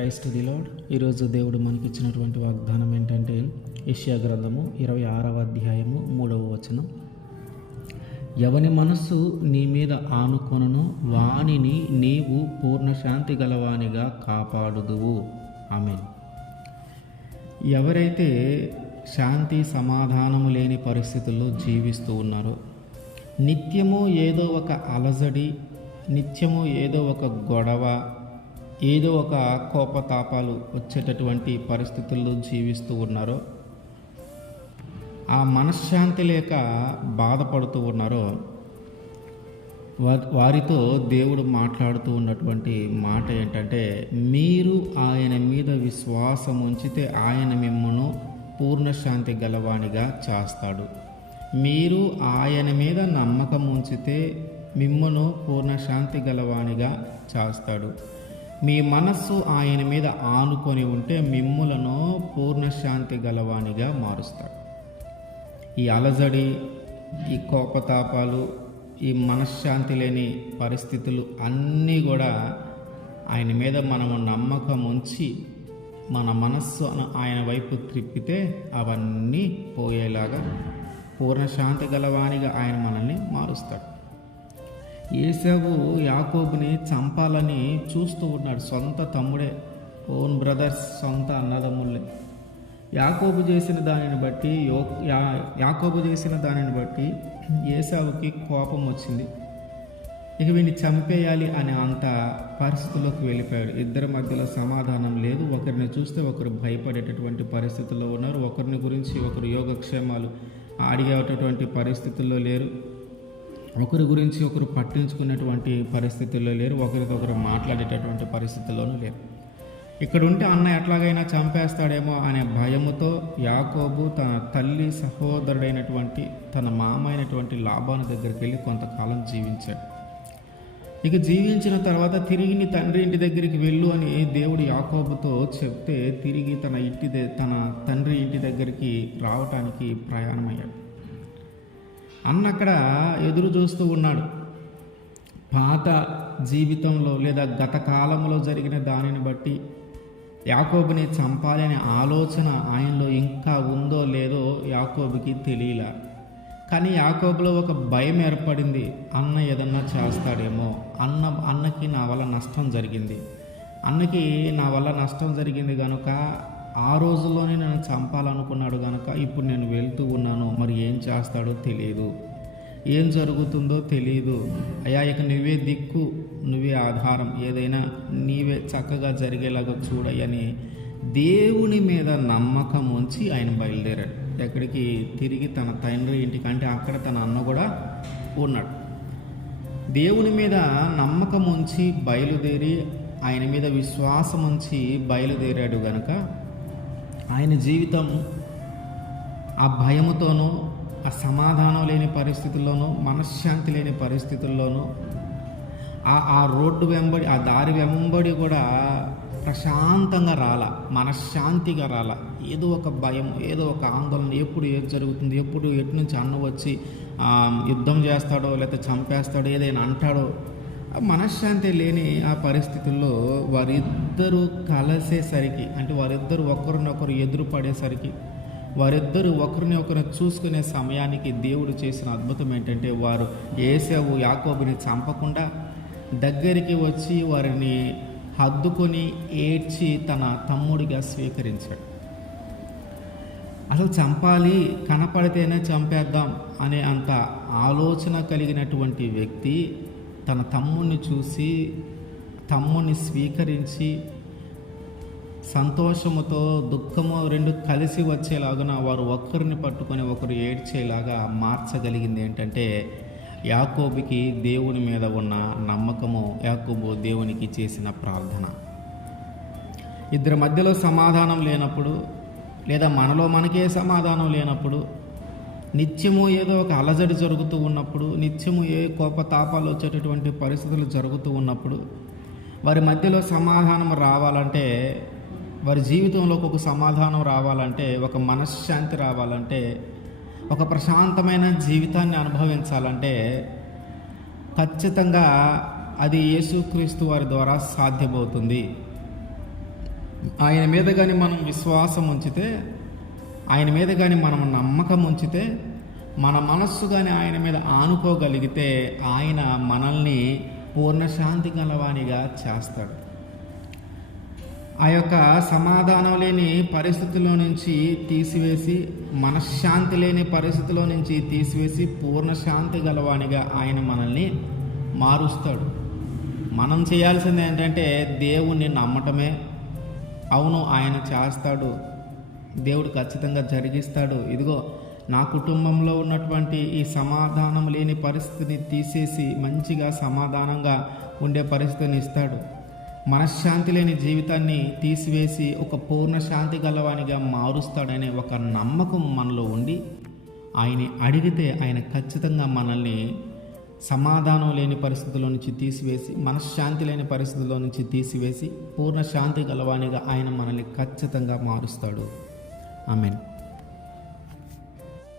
Praise to the lord. ఈరోజు దేవుడు మనకిచ్చినటువంటి వాగ్దానం ఏంటంటే యెషయా గ్రంథము 26వ అధ్యాయము 3వ వచనం. ఎవని మనస్సు నీ మీద ఆనుకొనును వానిని నీవు పూర్ణశాంతి గలవానిగా కాపాడుదువు. ఆమేన్. ఎవరైతే శాంతి సమాధానము లేని పరిస్థితుల్లో జీవిస్తూ ఉన్నారో, నిత్యము ఏదో ఒక అలజడి, నిత్యము ఏదో ఒక గొడవ, ఏదో ఒక కోపతాపాలు వచ్చేటటువంటి పరిస్థితుల్లో జీవిస్తూ ఉన్నారో, ఆ మనశ్శాంతి లేక బాధపడుతూ ఉన్నారో, వారితో దేవుడు మాట్లాడుతూ ఉన్నటువంటి మాట ఏంటంటే, మీరు ఆయన మీద విశ్వాసం ఉంచితే ఆయన మిమ్మను పూర్ణశాంతి గలవానిగా చేస్తాడు. మీరు ఆయన మీద నమ్మకం ఉంచితే మిమ్మను పూర్ణశాంతి గలవానిగా చేస్తాడు. మీ మనస్సు ఆయన మీద ఆనుకొని ఉంటే మిమ్ములను పూర్ణశాంతి గలవానిగా మారుస్తాడు. ఈ అలజడి, ఈ కోపతాపాలు, ఈ మనశ్శాంతి లేని పరిస్థితులు అన్నీ కూడా ఆయన మీద మనము నమ్మకం ఉంచి మన మనస్సు ఆయన వైపు త్రిప్పితే అవన్నీ పోయేలాగా పూర్ణశాంతి గలవానిగా ఆయన మనల్ని మారుస్తాడు. ఏశావు యాకోబుని చంపాలని చూస్తూ ఉన్నాడు. సొంత తమ్ముడే, ఓన్ బ్రదర్స్, సొంత అన్నదమ్ముళ్ళే. యాకోబు చేసిన దానిని బట్టి ఏశావుకి కోపం వచ్చింది. ఇక వీడిని చంపేయాలి అనే అంత పరిస్థితుల్లోకి వెళ్ళిపోయాడు. ఇద్దరి మధ్యలో సమాధానం లేదు. ఒకరిని చూస్తే ఒకరు భయపడేటటువంటి పరిస్థితుల్లో ఉన్నారు. ఒకరిని గురించి ఒకరు యోగక్షేమాలు అడిగేటటువంటి పరిస్థితుల్లో లేరు. ఒకరి గురించి ఒకరు పట్టించుకునేటువంటి పరిస్థితుల్లో లేరు. ఒకరితో ఒకరు మాట్లాడేటటువంటి పరిస్థితుల్లోనూ లేరు. ఇక్కడ ఉంటే అన్న ఎట్లాగైనా చంపేస్తాడేమో అనే భయముతో యాకోబు తన తల్లి సహోదరుడైనటువంటి తన మామ అయినటువంటి లాబాను దగ్గరికి వెళ్ళి కొంతకాలం జీవించాడు. ఇక జీవించిన తర్వాత తిరిగి నీ తండ్రి ఇంటి దగ్గరికి వెళ్ళు అని దేవుడు యాకోబుతో చెప్తే తిరిగి తన తండ్రి ఇంటి దగ్గరికి రావటానికి ప్రయాణమయ్యాడు. అన్న అక్కడ ఎదురు చూస్తూ ఉన్నాడు. పాత జీవితంలో లేదా గత కాలంలో జరిగిన దానిని బట్టి యాకోబుని చంపాలి అనే ఆలోచన ఆయనలో ఇంకా ఉందో లేదో యాకోబుకి తెలియలా. కానీ యాకోబులో ఒక భయం ఏర్పడింది. అన్న ఏదన్నా చేస్తాడేమో, అన్నకి నా వల్ల నష్టం జరిగింది. అన్నకి నా వల్ల నష్టం జరిగింది కనుక ఆ రోజుల్లోనే నన్ను చంపాలనుకున్నాడు కనుక ఇప్పుడు నేను వెళ్తూ ఉన్నాను. మరి ఏం చేస్తాడో తెలియదు, ఏం జరుగుతుందో తెలియదు. అయ్యా, ఇక నువ్వే దిక్కు, నువ్వే ఆధారం, ఏదైనా నీవే చక్కగా జరిగేలాగా చూడయ్యని దేవుని మీద నమ్మకం ఉంచి ఆయన బయలుదేరాడు. ఎక్కడికి? తిరిగి తన తండ్రి ఇంటికి. అంటే అక్కడ తన అన్న కూడా ఉన్నాడు. దేవుని మీద నమ్మకం ఉంచి బయలుదేరి ఆయన మీద విశ్వాసం ఉంచి బయలుదేరాడు గనక ఆయన జీవితం ఆ భయముతోనూ, ఆ సమాధానం లేని పరిస్థితుల్లోనూ, మనశ్శాంతి లేని పరిస్థితుల్లోనూ, ఆ రోడ్డు వెంబడి, ఆ దారి వెంబడి కూడా ప్రశాంతంగా రాల, మనశ్శాంతిగా రాల. ఏదో ఒక భయం, ఏదో ఒక ఆందోళన, ఎప్పుడు ఏది జరుగుతుంది, ఎప్పుడు ఎటు నుంచి అన్న వచ్చి యుద్ధం చేస్తాడో లేకపోతే చంపేస్తాడో, ఏదైనా అంటాడో, మనశ్శాంతి లేని ఆ పరిస్థితుల్లో వారిద్దరూ కలిసేసరికి, అంటే వారిద్దరు ఒకరినొకరు ఎదురు పడేసరికి, వారిద్దరూ ఒకరిని ఒకరు చూసుకునే సమయానికి దేవుడు చేసిన అద్భుతం ఏంటంటే, వారు ఏశావు యాకోబుని చంపకుండా దగ్గరికి వచ్చి వారిని హద్దుకొని ఏడ్చి తన తమ్ముడిగా స్వీకరించాడు. అసలు చంపాలి, కనపడితేనే చంపేద్దాం అనే అంత ఆలోచన కలిగినటువంటి వ్యక్తి తన తమ్ముడిని చూసి, తమ్ముడిని స్వీకరించి, సంతోషముతో దుఃఖము రెండు కలిసి వచ్చేలాగా వారు ఒకరిని పట్టుకొని ఒకరు ఏడ్చేలాగా మార్చగలిగింది ఏంటంటే యాకోబుకి దేవుని మీద ఉన్న నమ్మకము, యాకోబు దేవునికి చేసిన ప్రార్థన. ఇద్దరి మధ్యలో సమాధానం లేనప్పుడు, లేదా మనలో మనకే సమాధానం లేనప్పుడు, నిత్యము ఏదో ఒక అలజడి జరుగుతూ ఉన్నప్పుడు, నిత్యము ఏ కోపతాపాలు వచ్చేటటువంటి పరిస్థితులు జరుగుతూ ఉన్నప్పుడు, వారి మధ్యలో సమాధానం రావాలంటే, వారి జీవితంలోకి ఒక సమాధానం రావాలంటే, ఒక మనశ్శాంతి రావాలంటే, ఒక ప్రశాంతమైన జీవితాన్ని అనుభవించాలంటే ఖచ్చితంగా అది యేసుక్రీస్తు వారి ద్వారా సాధ్యమవుతుంది. ఆయన మీద కానీ మనం విశ్వాసం ఉంచితే, ఆయన మీద కానీ మనం నమ్మకం ఉంచితే, మన మనస్సు కానీ ఆయన మీద ఆనుకోగలిగితే ఆయన మనల్ని పూర్ణ శాంతి గలవానిగా చేస్తాడు. ఆ యొక్క సమాధానం లేని పరిస్థితుల్లో నుంచి తీసివేసి, మనశ్శాంతి లేని పరిస్థితిలో నుంచి తీసివేసి పూర్ణ శాంతి గలవానిగా ఆయన మనల్ని మారుస్తాడు. మనం చేయాల్సింది ఏంటంటే దేవుణ్ణి నమ్మటమే. అవును, ఆయన చేస్తాడు, దేవుడు ఖచ్చితంగా జరిగిస్తాడు. ఇదిగో నా కుటుంబంలో ఉన్నటువంటి ఈ సమాధానం లేని పరిస్థితిని తీసేసి మంచిగా సమాధానంగా ఉండే పరిస్థితిని ఇస్తాడు. మనశ్శాంతి లేని జీవితాన్ని తీసివేసి ఒక పూర్ణ శాంతి గలవానిగా మారుస్తాడనే ఒక నమ్మకం మనలో ఉండి ఆయన్ని అడిగితే ఆయన ఖచ్చితంగా మనల్ని సమాధానం లేని పరిస్థితుల్లో నుంచి తీసివేసి, మనశ్శాంతి లేని పరిస్థితుల్లో నుంచి తీసివేసి పూర్ణ శాంతి గలవానిగా ఆయన మనల్ని ఖచ్చితంగా మారుస్తాడు. ఆమేన్.